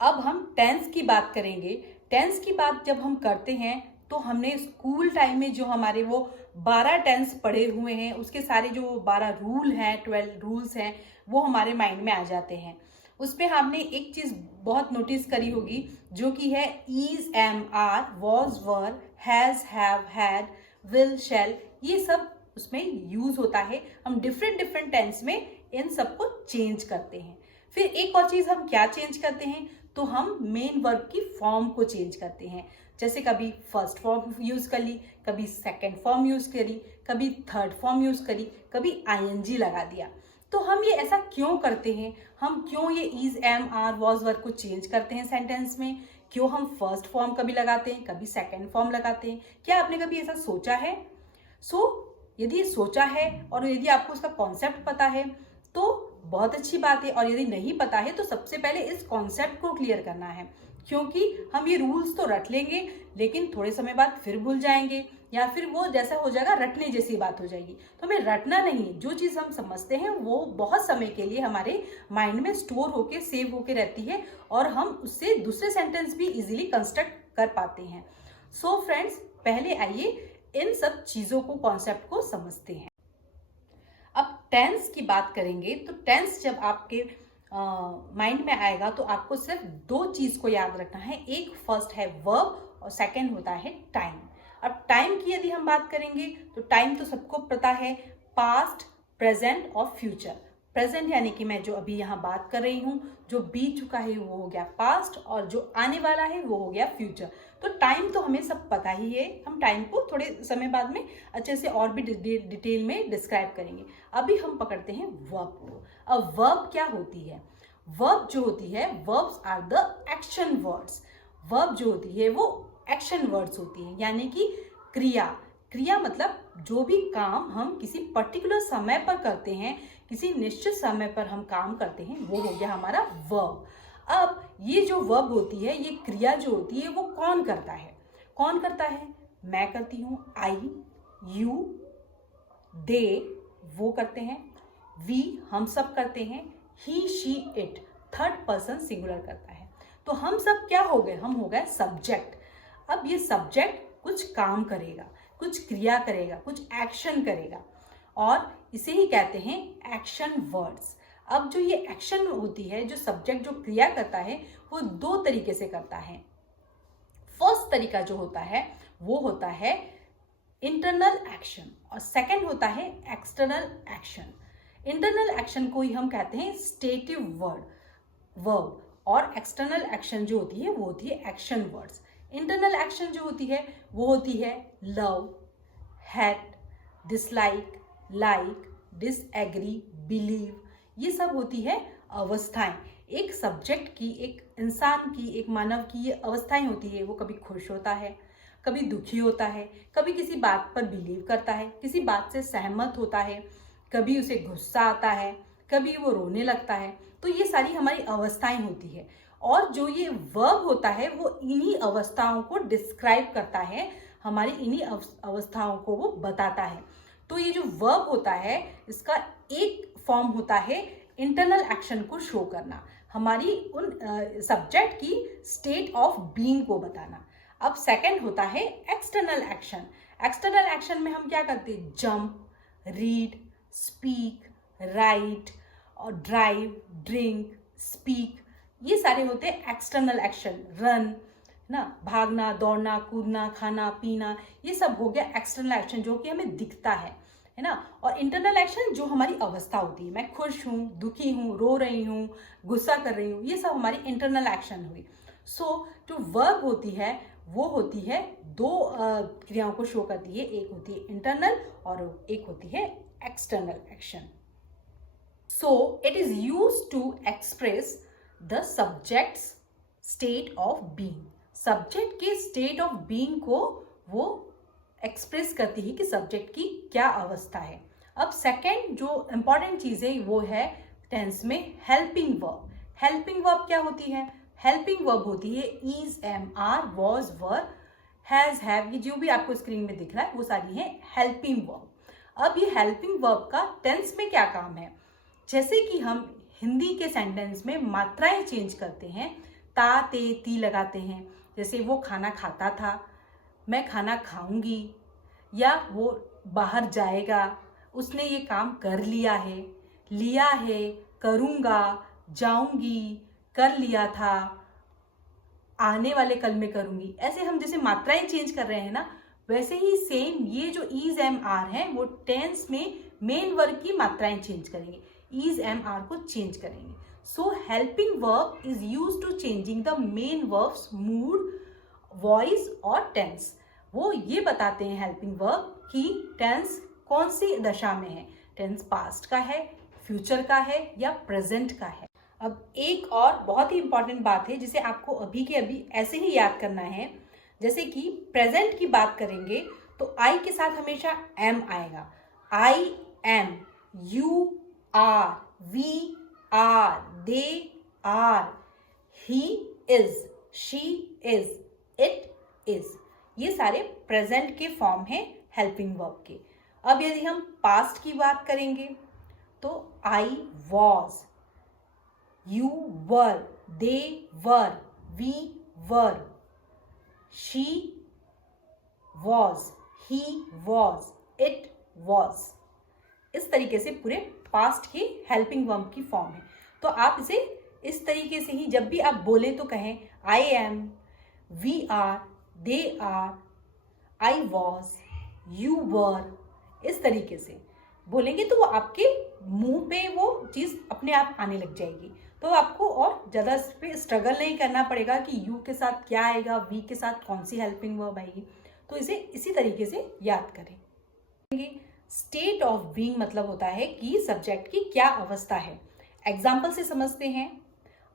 अब हम टेंस की बात करेंगे। टेंस की बात जब हम करते हैं तो हमने स्कूल टाइम में जो हमारे वो 12 टेंस पढ़े हुए हैं, उसके सारे जो 12 रूल हैं, 12 रूल्स हैं, वो हमारे माइंड में आ जाते हैं। उस पर हमने एक चीज़ बहुत नोटिस करी होगी, जो कि है is, am, are, was, were, has, have, had, will, shall. ये सब उसमें यूज होता है। हम डिफरेंट डिफरेंट टेंस में इन सबको चेंज करते हैं। फिर एक और चीज़ हम क्या चेंज करते हैं, तो हम मेन वर्ब की फॉर्म को चेंज करते हैं। जैसे कभी फर्स्ट फॉर्म यूज कर ली, कभी सेकंड फॉर्म यूज करी, कभी थर्ड फॉर्म यूज करी, कभी आईएनजी लगा दिया। तो हम ये ऐसा क्यों करते हैं, हम क्यों ये is, am, are, was, verb को चेंज करते हैं सेंटेंस में? क्यों हम फर्स्ट फॉर्म कभी लगाते हैं, कभी सेकंड फॉर्म लगाते हैं? क्या आपने कभी ऐसा सोचा है? यदि सोचा है और यदि आपको उसका कॉन्सेप्ट पता है तो बहुत अच्छी बात है, और यदि नहीं पता है तो सबसे पहले इस कॉन्सेप्ट को क्लियर करना है। क्योंकि हम ये रूल्स तो रट लेंगे लेकिन थोड़े समय बाद फिर भूल जाएंगे, या फिर वो जैसा हो जाएगा रटने जैसी बात हो जाएगी। तो हमें रटना नहीं, जो चीज़ हम समझते हैं वो बहुत समय के लिए हमारे माइंड में स्टोर होके सेव होके रहती है, और हम उससे दूसरे सेंटेंस भी इजीली कंस्ट्रक्ट कर पाते हैं। सो फ्रेंड्स, पहले आइए इन सब चीज़ों को, कॉन्सेप्ट को समझते हैं। अब टेंस की बात करेंगे तो टेंस जब आपके माइंड में आएगा तो आपको सिर्फ दो चीज़ को याद रखना है। एक फर्स्ट है वर्ब और सेकंड होता है टाइम। अब टाइम की यदि हम बात करेंगे तो टाइम तो सबको पता है, पास्ट, प्रेजेंट और फ्यूचर। प्रेजेंट यानी कि मैं जो अभी यहाँ बात कर रही हूँ, जो बीत चुका है वो हो गया पास्ट, और जो आने वाला है वो हो गया फ्यूचर। तो टाइम तो हमें सब पता ही है, हम टाइम को थोड़े समय बाद में अच्छे से और भी डिटेल में डिस्क्राइब करेंगे। अभी हम पकड़ते हैं वर्ब को। अब वर्ब क्या होती है? वर्ब जो होती है, verbs are the action words. Verb जो होती है वो एक्शन वर्ड्स होती है, यानी कि क्रिया। क्रिया मतलब जो भी काम हम किसी पर्टिकुलर समय पर करते हैं, किसी निश्चित समय पर हम काम करते हैं, वो हो गया हमारा वर्ब। अब ये जो वर्ब होती है, ये क्रिया जो होती है वो कौन करता है? कौन करता है? मैं करती हूँ, आई, यू, दे वो करते हैं, वी हम सब करते हैं, he, she, it third person singular करता है। तो हम सब क्या हो गए? हम हो गए सब्जेक्ट। अब ये सब्जेक्ट कुछ काम करेगा, कुछ क्रिया करेगा, कुछ एक्शन करेगा, और इसे ही कहते हैं एक्शन वर्ड्स। अब जो ये एक्शन होती है, जो सब्जेक्ट जो क्रिया करता है, वो दो तरीके से करता है। फर्स्ट तरीका जो होता है वो होता है इंटरनल एक्शन, और सेकंड होता है एक्सटर्नल एक्शन। इंटरनल एक्शन को ही हम कहते हैं स्टेटिव वर्ब, और एक्सटर्नल एक्शन जो होती है वो होती है एक्शन वर्ड्स। इंटरनल एक्शन जो होती है वो होती है love, hate, dislike, like, disagree, believe. ये सब होती है अवस्थाएं। एक सब्जेक्ट की, एक इंसान की, एक मानव की ये अवस्थाएं होती है। वो कभी खुश होता है, कभी दुखी होता है, कभी किसी बात पर बिलीव करता है, किसी बात से सहमत होता है, कभी उसे गुस्सा आता है, कभी वो रोने लगता है। तो ये सारी हमारी अवस्थाएं होती है, और जो ये वर्ब होता है वो इन्हीं अवस्थाओं को डिस्क्राइब करता है, हमारी इन्हीं अवस्थाओं को वो बताता है। तो ये जो वर्ब होता है, इसका एक फॉर्म होता है इंटरनल एक्शन को शो करना, हमारी उन सब्जेक्ट की स्टेट ऑफ बीइंग को बताना। अब सेकंड होता है एक्सटर्नल एक्शन। एक्सटर्नल एक्शन में हम क्या करते हैं? जंप, रीड, स्पीक, राइट, और ड्राइव, ड्रिंक, स्पीक, ये सारे होते हैं एक्सटर्नल एक्शन। रन ना, भागना, दौड़ना, कूदना, खाना, पीना, ये सब हो गया एक्सटर्नल एक्शन जो कि हमें दिखता है ना। और इंटरनल एक्शन जो हमारी अवस्था होती है, मैं खुश हूँ, दुखी हूँ, रो रही हूँ, गुस्सा कर रही हूँ, ये सब हमारी इंटरनल एक्शन हुई। जो वर्ब होती है वो होती है दो क्रियाओं को शो करती है। एक होती है इंटरनल और एक होती है external action. So it is used to express the subject's state of being. Subject के स्टेट ऑफ बीइंग को वो एक्सप्रेस करती है कि सब्जेक्ट की क्या अवस्था है। अब सेकंड जो इंपॉर्टेंट चीज है वो है टेंस में हेल्पिंग वर्ब। हेल्पिंग वर्ब क्या होती है? हेल्पिंग वर्ब होती है is, am, are, was, were, has, have, ये जो भी आपको स्क्रीन में दिख रहा है वो सारी है हेल्पिंग वर्ब। अब ये हेल्पिंग वर्ब का टेंस में क्या काम है? जैसे कि हम हिंदी के सेंटेंस में मात्राएं चेंज करते हैं, ता ते ती लगाते हैं। जैसे वो खाना खाता था, मैं खाना खाऊंगी, या वो बाहर जाएगा, उसने ये काम कर लिया है, करूंगा, जाऊंगी, कर लिया था, आने वाले कल में करूंगी। ऐसे हम जैसे मात्राएं चेंज कर रहे हैं ना, वैसे ही सेम ये जो इज एम आर है वो टेंस में मेन वर्ब की मात्राएं चेंज करेंगे, इज एम आर को चेंज करेंगे। So helping verb is use to changing the main verb's mood, voice और टेंस। वो ये बताते हैं हेल्पिंग वर्ब कि टेंस कौन सी दशा में है, टेंस पास्ट का है, फ्यूचर का है या प्रेजेंट का है। अब एक और बहुत ही इंपॉर्टेंट बात है जिसे आपको अभी के अभी ऐसे ही याद करना है। जैसे कि प्रेजेंट की बात करेंगे तो आई के साथ हमेशा एम आएगा। I am, you are, we are, they are, he is, she is, it is. ये सारे प्रेजेंट के फॉर्म हैं हेल्पिंग वर्ब के। अब यदि हम पास्ट की बात करेंगे तो I was, you were, they were, we were, she was, he was, it was। इस तरीके से पूरे पास्ट की हेल्पिंग वर्ब की फॉर्म है। तो आप इसे इस तरीके से ही जब भी आप बोले तो कहें I am, we are, they are, I was, you were. इस तरीके से बोलेंगे तो वो आपके मुंह पे वो चीज़ अपने आप आने लग जाएगी। तो आपको और ज़्यादा इस पे स्ट्रगल नहीं करना पड़ेगा कि यू के साथ क्या आएगा, वी के साथ कौन सी हेल्पिंग वर्ब आएगी। तो इसे इसी तरीके से याद करें। स्टेट ऑफ बीइंग मतलब होता है कि सब्जेक्ट की क्या अवस्था है। एग्जाम्पल से समझते हैं।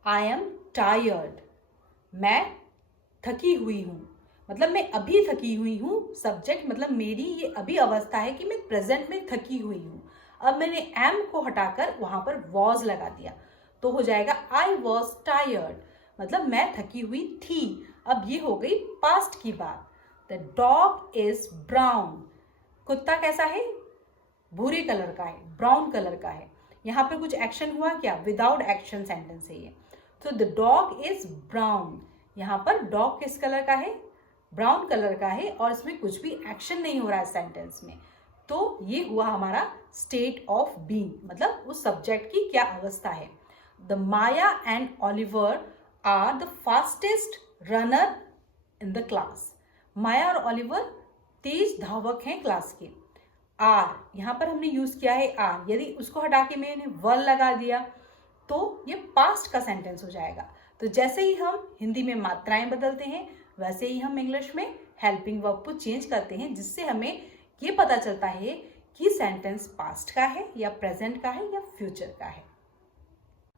आई एम टायर्ड, मैं थकी हुई हूँ, मतलब मैं अभी थकी हुई हूँ। सब्जेक्ट मतलब मेरी ये अभी अवस्था है कि मैं प्रेजेंट में थकी हुई हूँ। अब मैंने एम को हटाकर वहां पर वॉज लगा दिया तो हो जाएगा आई वॉज टायर्ड, मतलब मैं थकी हुई थी। अब ये हो गई पास्ट की बात। द डॉग इज ब्राउन, कुत्ता कैसा है, भूरे कलर का है, ब्राउन कलर का है। यहाँ पर कुछ एक्शन हुआ क्या, विदाउट एक्शन सेंटेंस है ये। तो द डॉग इज ब्राउन, यहाँ पर डॉग किस कलर का है, ब्राउन कलर का है, और इसमें कुछ भी एक्शन नहीं हो रहा है सेंटेंस में। तो ये हुआ हमारा स्टेट ऑफ बीइंग, मतलब उस सब्जेक्ट की क्या अवस्था है। The Maya and Oliver are the fastest runner in the class. Maya और ओलिवर तेज धावक हैं क्लास के। आर, यहाँ पर हमने यूज किया है आर, यदि उसको हटा के मैंने वर लगा दिया तो ये पास्ट का सेंटेंस हो जाएगा। तो जैसे ही हम हिंदी में मात्राएं बदलते हैं वैसे ही हम इंग्लिश में हेल्पिंग वर्ब को चेंज करते हैं, जिससे हमें ये पता चलता है कि सेंटेंस पास्ट का है या प्रेजेंट का है या फ्यूचर का है।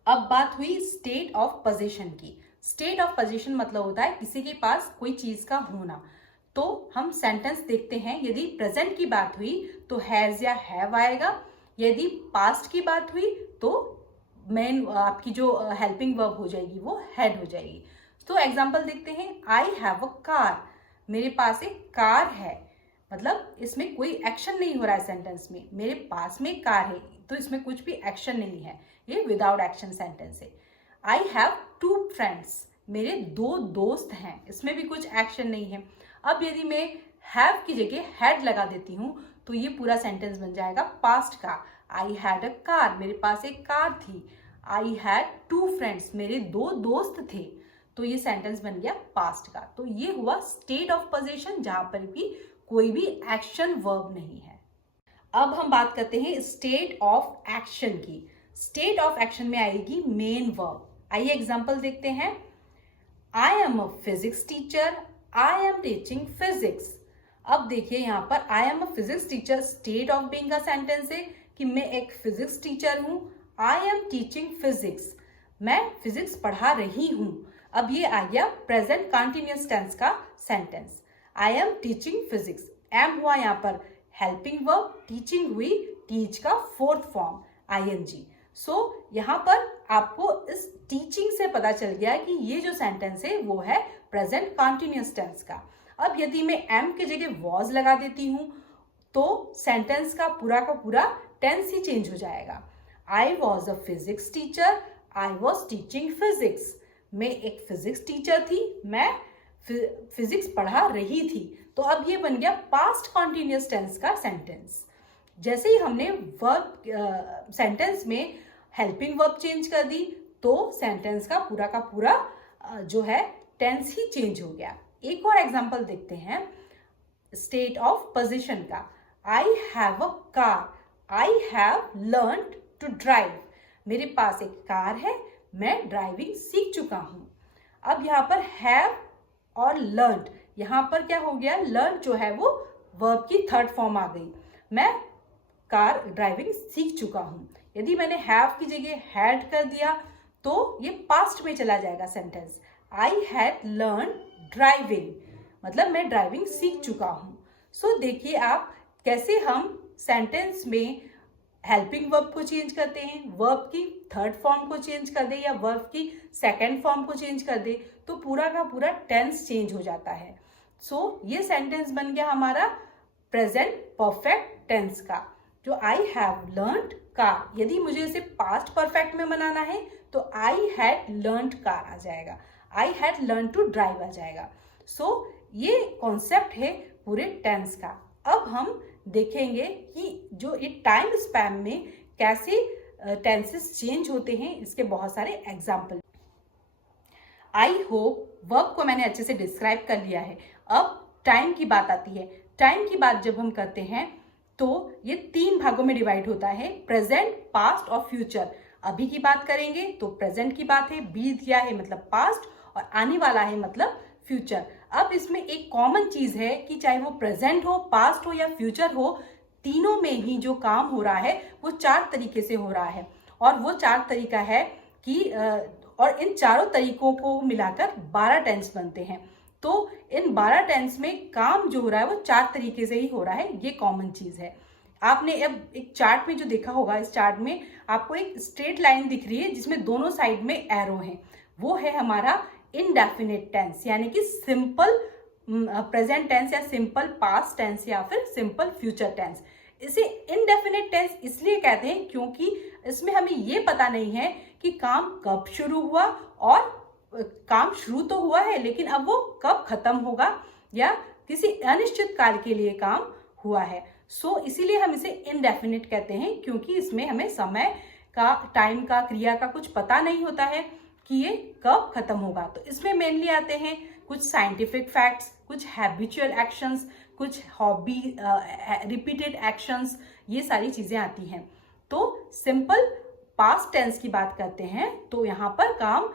अब बात हुई स्टेट ऑफ पोजीशन की। स्टेट ऑफ पोजीशन मतलब होता है किसी के पास कोई चीज का होना। तो हम सेंटेंस देखते हैं, यदि प्रेजेंट की बात हुई तो हैज या हैव आएगा, यदि पास्ट की बात हुई तो मेन आपकी जो हेल्पिंग वर्ब हो जाएगी वो हैड हो जाएगी। तो एग्जांपल देखते हैं। आई हैव अ कार, मेरे पास एक कार है, मतलब इसमें कोई एक्शन नहीं हो रहा है सेंटेंस में, मेरे पास में कार है, तो इसमें कुछ भी एक्शन नहीं है, ये विदाउट एक्शन सेंटेंस है। आई हैव टू फ्रेंड्स, मेरे दो दोस्त हैं, इसमें भी कुछ एक्शन नहीं है। अब यदि मैं हैव की जगह हैड लगा देती हूँ तो ये पूरा सेंटेंस बन जाएगा पास्ट का। आई हैड अ कार, मेरे पास एक कार थी। आई हैड टू फ्रेंड्स, मेरे दो दोस्त थे, तो ये सेंटेंस बन गया पास्ट का। तो ये हुआ स्टेट ऑफ पोजीशन, जहां पर भी कोई भी एक्शन वर्ब नहीं है। अब हम बात करते हैं स्टेट ऑफ एक्शन की। स्टेट ऑफ एक्शन में आएगी मेन वर्ब। आइए एग्जांपल देखते हैं। I am a physics teacher, I am teaching physics. अब देखिए यहाँ पर I am a physics teacher state of being का सेंटेंस है कि मैं एक फिजिक्स टीचर हूँ। आई एम टीचिंग फिजिक्स, मैं फिजिक्स पढ़ा रही हूँ। अब ये आ गया प्रेजेंट कंटिन्यूअस टेंस का sentence. I am teaching physics, M हुआ यहाँ पर हेल्पिंग वर्ब, टीचिंग हुई टीच का फोर्थ फॉर्म आईएनजी। सो यहाँ पर आपको इस टीचिंग से पता चल गया कि ये जो सेंटेंस है वो है प्रेजेंट कंटिन्यूअस टेंस का। अब यदि मैं एम की जगह वॉज लगा देती हूँ तो सेंटेंस का पूरा टेंस ही चेंज हो जाएगा। I was a physics teacher, I was teaching physics. मैं एक फिजिक्स टीचर थी, मैं फिजिक्स पढ़ा रही थी। तो अब ये बन गया पास्ट कॉन्टिन्यूस टेंस का सेंटेंस। जैसे ही हमने वर्ब सेंटेंस में हेल्पिंग वर्ब चेंज कर दी तो सेंटेंस का पूरा जो है टेंस ही चेंज हो गया। एक और एग्जांपल देखते हैं स्टेट ऑफ पोजीशन का। I have a car, I have learned to drive. मेरे पास एक कार है, मैं ड्राइविंग सीख चुका हूं। अब यहाँ पर हैव और लर्न्ड, यहाँ पर क्या हो गया, लर्न जो है वो वर्ब की थर्ड फॉर्म आ गई। मैं कार ड्राइविंग सीख चुका हूं। यदि मैंने हैव की जगह हैड कर दिया तो ये पास्ट में चला जाएगा sentence. I had learn driving, मतलब मैं ड्राइविंग सीख चुका हूं। सो देखिए आप कैसे हम सेंटेंस में हेल्पिंग वर्ब को चेंज करते हैं, वर्ब की थर्ड फॉर्म को चेंज कर दे या वर्ब की सेकंड फॉर्म को चेंज कर दे तो पूरा का पूरा टेंस चेंज हो जाता है। सो ये सेंटेंस बन गया हमारा प्रेजेंट परफेक्ट टेंस का, जो आई हैव लर्न्ड कार। यदि मुझे इसे पास्ट परफेक्ट में बनाना है तो आई हैड लर्न्ड कार आ जाएगा, I had learn to drive आ जाएगा। सो ये कॉन्सेप्ट है पूरे टेंस का। अब हम देखेंगे कि जो ये टाइम स्पैन में कैसे टेंसेस चेंज होते हैं, इसके बहुत सारे एग्जाम्पल। आई होप वर्ब को मैंने अच्छे से डिस्क्राइब कर लिया है। अब टाइम की बात आती है। टाइम की बात जब हम करते हैं तो ये 3 भागों में डिवाइड होता है, प्रेजेंट, पास्ट और फ्यूचर। अभी की बात करेंगे तो प्रेजेंट की बात है, बीत गया है मतलब पास्ट, और आने वाला है मतलब फ्यूचर। अब इसमें एक कॉमन चीज है कि चाहे वो प्रेजेंट हो, पास्ट हो या फ्यूचर हो, तीनों में ही जो काम हो रहा है वो 4 तरीके से हो रहा है। और वो 4 तरीका है कि और इन चारों तरीकों को मिलाकर 12 टेंस बनते हैं। तो इन 12 टेंस में काम जो हो रहा है वो 4 तरीके से ही हो रहा है, ये कॉमन चीज है। आपने अब एक चार्ट में जो देखा होगा, इस चार्ट में आपको एक स्ट्रेट लाइन दिख रही है जिसमें दोनों साइड में एरो हैं, वो है हमारा इनडेफिनिट टेंस, यानी कि सिंपल प्रेजेंट टेंस या सिंपल पास्ट टेंस या फिर सिंपल फ्यूचर टेंस। इसे इनडेफिनिट टेंस इसलिए कहते हैं क्योंकि इसमें हमें ये पता नहीं है कि काम कब शुरू हुआ, और काम शुरू तो हुआ है लेकिन अब वो कब खत्म होगा, या किसी अनिश्चित काल के लिए काम हुआ है। सो इसीलिए हम इसे इनडेफिनिट कहते हैं, क्योंकि इसमें हमें समय का, टाइम का, क्रिया का कुछ पता नहीं होता है कि ये कब खत्म होगा। तो इसमें मेनली आते हैं कुछ साइंटिफिक फैक्ट्स, कुछ हैबिचुअल एक्शंस, कुछ हॉबी रिपीटेड एक्शंस, ये सारी चीजें आती हैं। तो सिंपल पास्ट टेंस की बात करते हैं तो यहाँ पर काम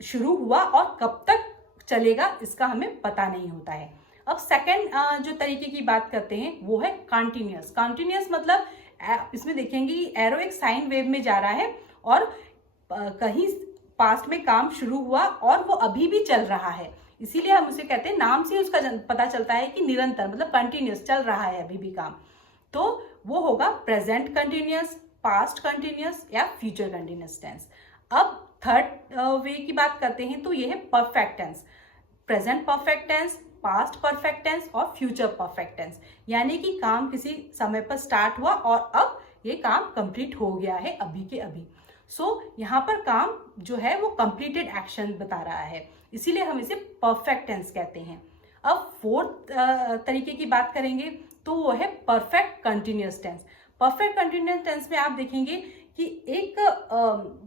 शुरू हुआ और कब तक चलेगा इसका हमें पता नहीं होता है। अब सेकंड जो तरीके की बात करते हैं वो है कॉन्टिन्यूअस। कॉन्टिन्यूअस मतलब इसमें देखेंगे एरो एक साइन वेव में जा रहा है और कहीं पास्ट में काम शुरू हुआ और वो अभी भी चल रहा है, इसीलिए हम उसे कहते हैं, नाम से उसका पता चलता है कि निरंतर मतलब कंटिन्यूअस चल रहा है अभी भी काम। तो वो होगा प्रेजेंट कंटिन्यूअस, पास्ट कंटिन्यूअस या फ्यूचर कंटिन्यूअस टेंस। अब थर्ड वे की बात करते हैं तो ये है perfect tense. Present perfect tense, past perfect tense और फ्यूचर परफेक्ट टेंस, यानी कि काम किसी समय पर स्टार्ट हुआ और अब ये काम कंप्लीट हो गया है अभी के अभी। सो यहाँ पर काम जो है वो कंप्लीटेड एक्शन बता रहा है, इसीलिए हम इसे परफेक्ट टेंस कहते हैं। अब फोर्थ तरीके की बात करेंगे तो वो है perfect continuous tense. Perfect continuous tense में आप देखेंगे कि एक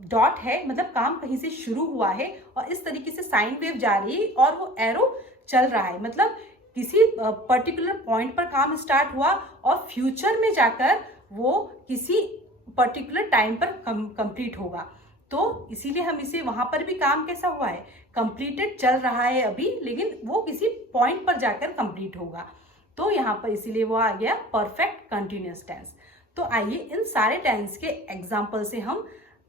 डॉट है, मतलब काम कहीं से शुरू हुआ है और इस तरीके से साइन वेव जा रही है और वो एरो चल रहा है, मतलब किसी पर्टिकुलर पॉइंट पर काम स्टार्ट हुआ और फ्यूचर में जाकर वो किसी पर्टिकुलर टाइम पर कंप्लीट होगा। तो इसीलिए हम इसे, वहां पर भी काम कैसा हुआ है, कंप्लीटेड चल रहा है अभी, लेकिन वो किसी पॉइंट पर जाकर कंप्लीट होगा। तो यहाँ पर इसीलिए वो आ गया परफेक्ट कंटिन्यूअस टेंस। तो आइए इन सारे टेंस के एग्जाम्पल से हम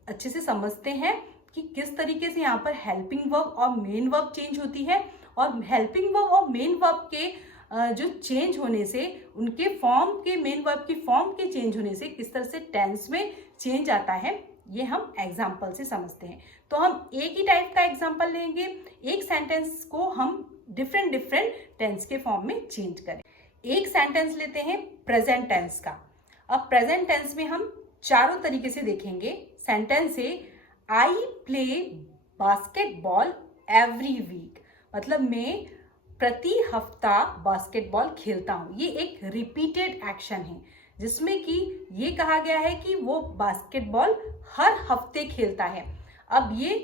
अच्छे से समझते हैं कि किस तरीके से यहाँ पर हेल्पिंग वर्ब और मेन वर्ब चेंज होती है, और हेल्पिंग वर्ब और मेन वर्ब के जो चेंज होने से, उनके फॉर्म के, मेन वर्ब की फॉर्म के चेंज होने से किस तरह से टेंस में चेंज आता है, ये हम एग्जाम्पल से समझते हैं। तो हम एक ही टाइप का एग्जाम्पल लेंगे, एक सेंटेंस को हम डिफरेंट टेंस के फॉर्म में चेंज करें। एक सेंटेंस लेते हैं प्रेजेंट टेंस का। अब प्रेजेंट टेंस में हम चारों तरीके से देखेंगे। सेंटेंस है I play basketball every week, मतलब मैं प्रति हफ्ता बास्केटबॉल खेलता हूँ। ये एक रिपीटेड एक्शन है जिसमें कि ये कहा गया है कि वो बास्केटबॉल हर हफ्ते खेलता है। अब ये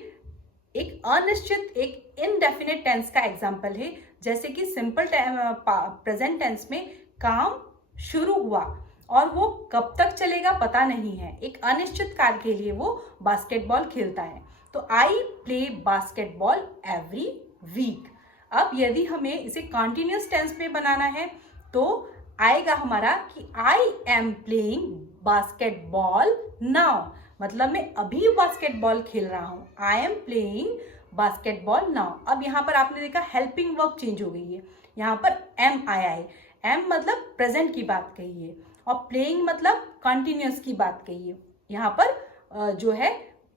एक अनिश्चित, एक इनडेफिनेट टेंस का एग्जाम्पल है। जैसे कि सिंपल प्रेजेंट टेंस में काम शुरू हुआ और वो कब तक चलेगा पता नहीं है, एक अनिश्चित काल के लिए वो बास्केटबॉल खेलता है। तो I play basketball every week. अब यदि हमें इसे कॉन्टिन्यूस टेंस में बनाना है तो आएगा हमारा कि I am playing basketball now, मतलब मैं अभी बास्केटबॉल खेल रहा हूँ। I am playing basketball now. अब यहाँ पर आपने देखा हेल्पिंग वर्ब चेंज हो गई है, यहाँ पर एम आया है। एम मतलब प्रेजेंट की बात कही है और प्लेइंग मतलब कंटिन्यूस की बात कही है। यहाँ पर जो है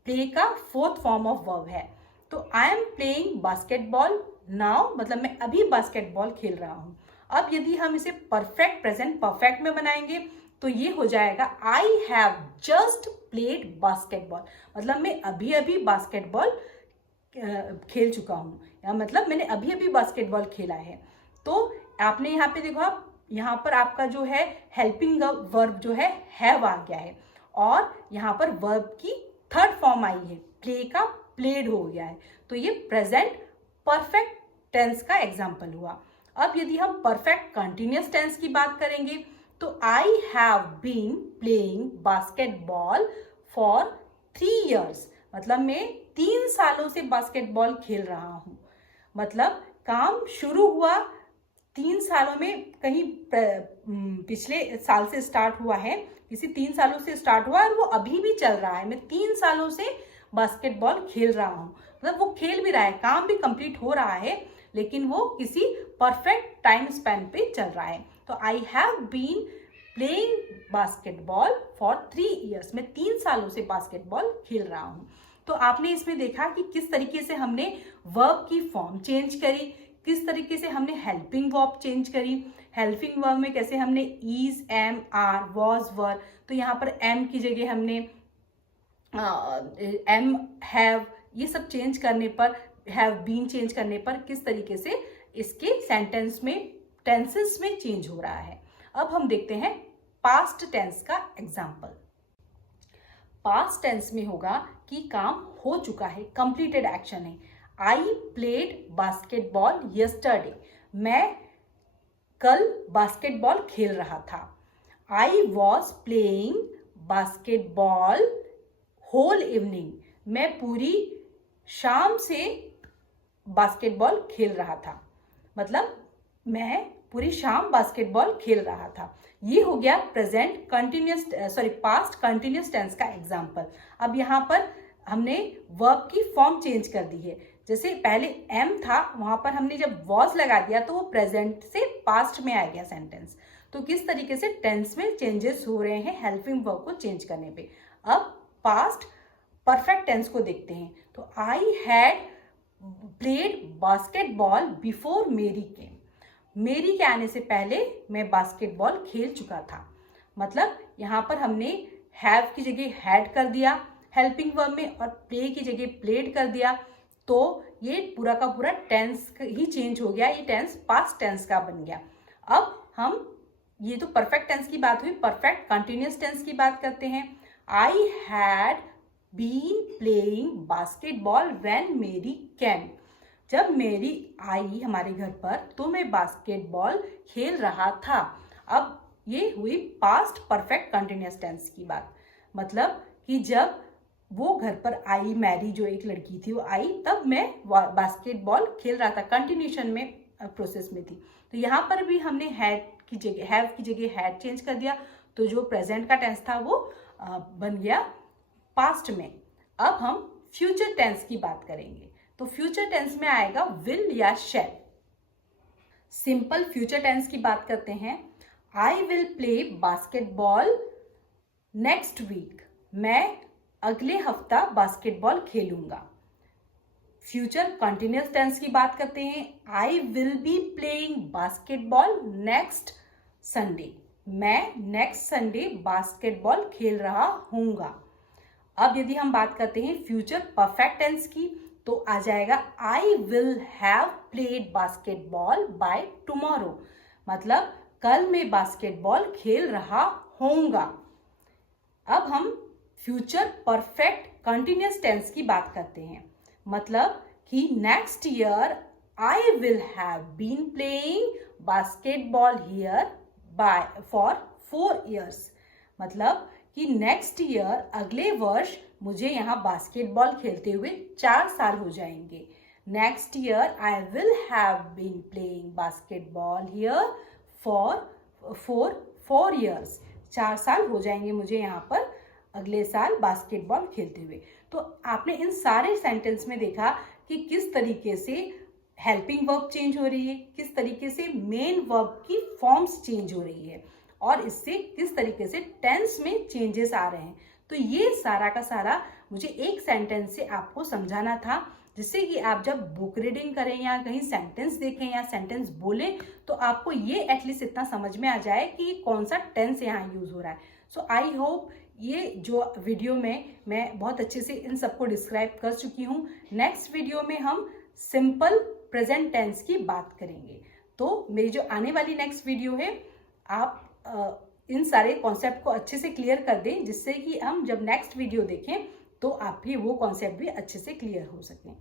प्ले का फोर्थ फॉर्म ऑफ वर्ब है। तो I am playing basketball now, मतलब मैं अभी बास्केटबॉल खेल रहा हूँ। अब यदि हम इसे परफेक्ट प्रेजेंट परफेक्ट में बनाएंगे तो ये हो जाएगा I have just played basketball, मतलब मैं अभी अभी बास्केटबॉल खेल चुका हूँ, या मतलब मैंने अभी अभी बास्केटबॉल खेला है। तो आपने यहाँ पे देखो, आप यहाँ पर आपका जो है हेल्पिंग वर्ब जो है हैव आ गया है और यहाँ पर वर्ब की थर्ड फॉर्म आई है, प्ले का प्लेड हो गया है। तो ये प्रेजेंट परफेक्ट टेंस का एग्जाम्पल हुआ। अब यदि हम परफेक्ट कंटिन्यूस टेंस की बात करेंगे तो I have been playing basketball for 3 years, मतलब मैं 3 सालों से बास्केटबॉल खेल रहा हूँ। मतलब काम शुरू हुआ 3 सालों में, कहीं पिछले साल से स्टार्ट हुआ है, किसी 3 सालों से स्टार्ट हुआ और वो अभी भी चल रहा है। मैं 3 सालों से बास्केटबॉल खेल रहा हूँ, मतलब वो खेल भी रहा है, काम भी कंप्लीट हो रहा है, लेकिन वो किसी परफेक्ट टाइम स्पैन पे चल रहा है। तो I have been playing basketball for 3 years, मैं 3 सालों से बास्केटबॉल खेल रहा हूँ। तो आपने इसमें देखा कि किस तरीके से हमने वर्ब की फॉर्म चेंज करी, किस तरीके से हमने हेल्पिंग वर्ब चेंज करी। हेल्पिंग वर्ब में कैसे हमने इज, एम, आर, वॉज, वर, तो यहाँ पर एम की जगह हमने एम, हैव, ये सब चेंज करने पर, हैव बीन चेंज करने पर किस तरीके से इसके सेंटेंस में, टेंसेस में चेंज हो रहा है। अब हम देखते हैं पास्ट टेंस का एग्जाम्पल। पास्ट टेंस में होगा कि काम हो चुका है, कंप्लीटेड एक्शन है। आई प्लेड बास्केटबॉल यस्टरडे, मैं कल बास्केटबॉल खेल रहा था। I was playing basketball whole evening, मैं पूरी शाम से बास्केटबॉल खेल रहा था, मतलब मैं पूरी शाम बास्केटबॉल खेल रहा था। ये हो गया present continuous, past continuous tense का एग्जाम्पल। अब यहाँ पर हमने वर्ब की फॉर्म चेंज कर दी है। जैसे पहले एम था, वहां पर हमने जब वॉज लगा दिया तो वो प्रेजेंट से पास्ट में आ गया सेंटेंस। तो किस तरीके से टेंस में चेंजेस हो रहे हैं हेल्पिंग वर्ब को चेंज करने पे। अब पास्ट परफेक्ट टेंस को देखते हैं। तो I had played basketball before मेरी केम, मेरी के आने से पहले मैं बास्केटबॉल खेल चुका था। मतलब यहाँ पर हमने हैव की जगह हैड कर दिया हेल्पिंग वर्ब में और प्ले की जगह प्लेड कर दिया, तो ये पूरा का पूरा टेंस ही चेंज हो गया, ये टेंस पास्ट टेंस का बन गया। अब हम, ये तो परफेक्ट टेंस की बात हुई, परफेक्ट कंटिन्यूस टेंस की बात करते हैं। I had been playing basketball when Mary came, जब मेरी आई हमारे घर पर तो मैं बास्केटबॉल खेल रहा था। अब ये हुई पास्ट परफेक्ट कंटिन्यूस टेंस की बात, मतलब कि जब वो घर पर आई, मैरी जो एक लड़की थी वो आई, तब मैं बास्केटबॉल खेल रहा था, कंटिन्यूशन में प्रोसेस में थी। तो यहाँ पर भी हमने हैड की जगह, हैव की जगह हैड चेंज कर दिया, तो जो प्रेजेंट का टेंस था वो बन गया पास्ट में। अब हम फ्यूचर टेंस की बात करेंगे। तो फ्यूचर टेंस में आएगा विल या शैल। सिंपल फ्यूचर टेंस की बात करते हैं। I will play basketball next week, मैं अगले हफ्ता बास्केटबॉल खेलूंगा। फ्यूचर कंटिन्यूस टेंस की बात करते हैं। I will be playing basketball next Sunday, मैं नेक्स्ट संडे बास्केटबॉल खेल रहा हूँगा। अब यदि हम बात करते हैं फ्यूचर परफेक्ट टेंस की, तो आ जाएगा आई will have played basketball by tomorrow, मतलब कल मैं बास्केटबॉल खेल रहा होऊंगा। अब हम फ्यूचर परफेक्ट कंटिन्यूअस टेंस की बात करते हैं, मतलब कि next year I will have been playing basketball here by for 4 years, मतलब कि नेक्स्ट ईयर अगले वर्ष मुझे यहाँ बास्केटबॉल खेलते हुए 4 साल हो जाएंगे। Next year I will have been playing basketball here for 4 years, 4 साल हो जाएंगे मुझे यहाँ पर अगले साल बास्केटबॉल खेलते हुए। तो आपने इन सारे सेंटेंस में देखा कि किस तरीके से हेल्पिंग वर्ब चेंज हो रही है, किस तरीके से मेन वर्ब की फॉर्म्स चेंज हो रही है और इससे किस तरीके से टेंस में चेंजेस आ रहे हैं। तो ये सारा का सारा मुझे एक सेंटेंस से आपको समझाना था, जिससे कि आप जब बुक रीडिंग करें या कहीं सेंटेंस देखें या सेंटेंस बोलें तो आपको ये एटलीस्ट इतना समझ में आ जाए कि कौन सा टेंस यहाँ यूज हो रहा है। सो आई होप ये जो वीडियो में मैं बहुत अच्छे से इन सबको डिस्क्राइब कर चुकी हूँ। नेक्स्ट वीडियो में हम सिंपल प्रेजेंट टेंस की बात करेंगे। तो मेरी जो आने वाली नेक्स्ट वीडियो है, आप इन सारे कॉन्सेप्ट को अच्छे से क्लियर कर दें, जिससे कि हम जब नेक्स्ट वीडियो देखें तो आप भी वो कॉन्सेप्ट भी अच्छे से क्लियर हो सकें।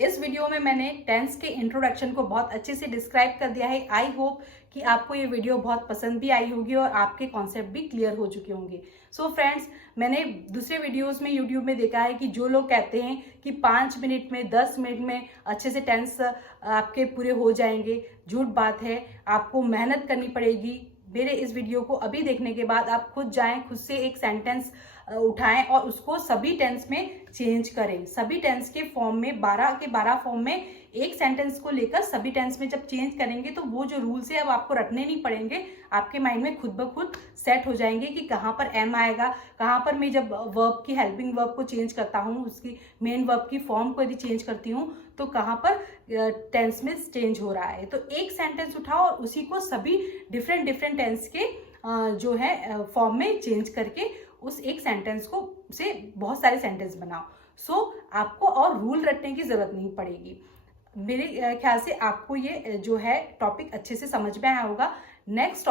इस वीडियो में मैंने टेंस के इंट्रोडक्शन को बहुत अच्छे से डिस्क्राइब कर दिया है। आई होप कि आपको ये वीडियो बहुत पसंद भी आई होगी और आपके कॉन्सेप्ट भी क्लियर हो चुके होंगे। सो फ्रेंड्स, मैंने दूसरे वीडियोस में यूट्यूब में देखा है कि जो लोग कहते हैं कि 5 मिनट में 10 मिनट में अच्छे से टेंस आपके पूरे हो जाएंगे, झूठ बात है। आपको मेहनत करनी पड़ेगी। मेरे इस वीडियो को अभी देखने के बाद आप खुद जाएं, खुद से एक सेंटेंस उठाएं और उसको सभी टेंस में चेंज करें। सभी टेंस के फॉर्म में 12 के 12 फॉर्म में एक सेंटेंस को लेकर सभी टेंस में जब चेंज करेंगे तो वो जो रूल्स है अब आपको रटने नहीं पड़ेंगे, आपके माइंड में खुद ब खुद सेट हो जाएंगे कि कहाँ पर एम आएगा, कहाँ पर मैं जब वर्ब की हेल्पिंग वर्ब को चेंज करता हूँ, उसकी मेन वर्ब की फॉर्म को यदि चेंज करती हूँ तो कहाँ पर टेंस में चेंज हो रहा है। तो एक सेंटेंस उठाओ और उसी को सभी डिफरेंट टेंस के जो है फॉर्म में चेंज करके उस एक सेंटेंस को से बहुत सारे सेंटेंस बनाओ। सो आपको और रूल रटने की जरूरत नहीं पड़ेगी। मेरे ख्याल से आपको ये जो है टॉपिक अच्छे से समझ में आया होगा। नेक्स्ट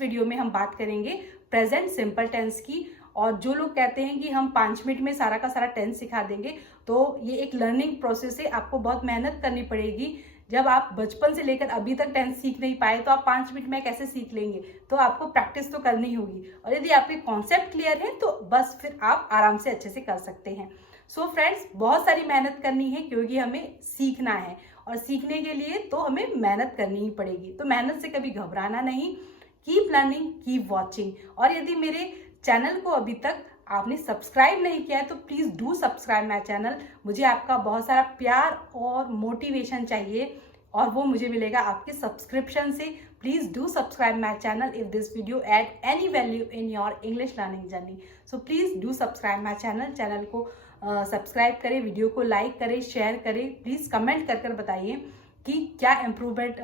वीडियो में हम बात करेंगे प्रेजेंट सिंपल टेंस की। और जो लोग कहते हैं कि हम 5 मिनट में सारा का सारा टेंस सिखा देंगे, तो ये एक लर्निंग प्रोसेस है, आपको बहुत मेहनत करनी पड़ेगी। जब आप बचपन से लेकर अभी तक टेंस सीख नहीं पाए तो आप 5 मिनट में कैसे सीख लेंगे? तो आपको प्रैक्टिस तो करनी होगी। और यदि आपके कॉन्सेप्ट क्लियर है तो बस फिर आप आराम से अच्छे से कर सकते हैं। सो फ्रेंड्स, बहुत सारी मेहनत करनी है क्योंकि हमें सीखना है और सीखने के लिए तो हमें मेहनत करनी ही पड़ेगी। तो मेहनत से कभी घबराना नहीं। Keep learning, keep watching. और यदि मेरे चैनल को अभी तक आपने सब्सक्राइब नहीं किया है तो please do subscribe my channel. मुझे आपका बहुत सारा प्यार और मोटिवेशन चाहिए और वो मुझे मिलेगा आपके सब्सक्रिप्शन से। Please do subscribe my channel if this video add any value in your English learning journey. So please do subscribe my channel को सब्सक्राइब करें, वीडियो को लाइक करें, शेयर करें। प्लीज़ कमेंट कर बताइए कि क्या इम्प्रूवमेंट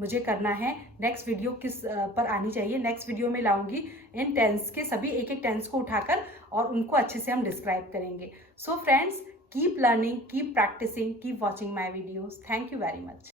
मुझे करना है, नेक्स्ट वीडियो किस पर आनी चाहिए। नेक्स्ट वीडियो में लाऊंगी इन टेंस के सभी एक टेंस को उठाकर और उनको अच्छे से हम डिस्क्राइब करेंगे। So friends, keep learning, keep practising, keep watching my videos. Thank you very much.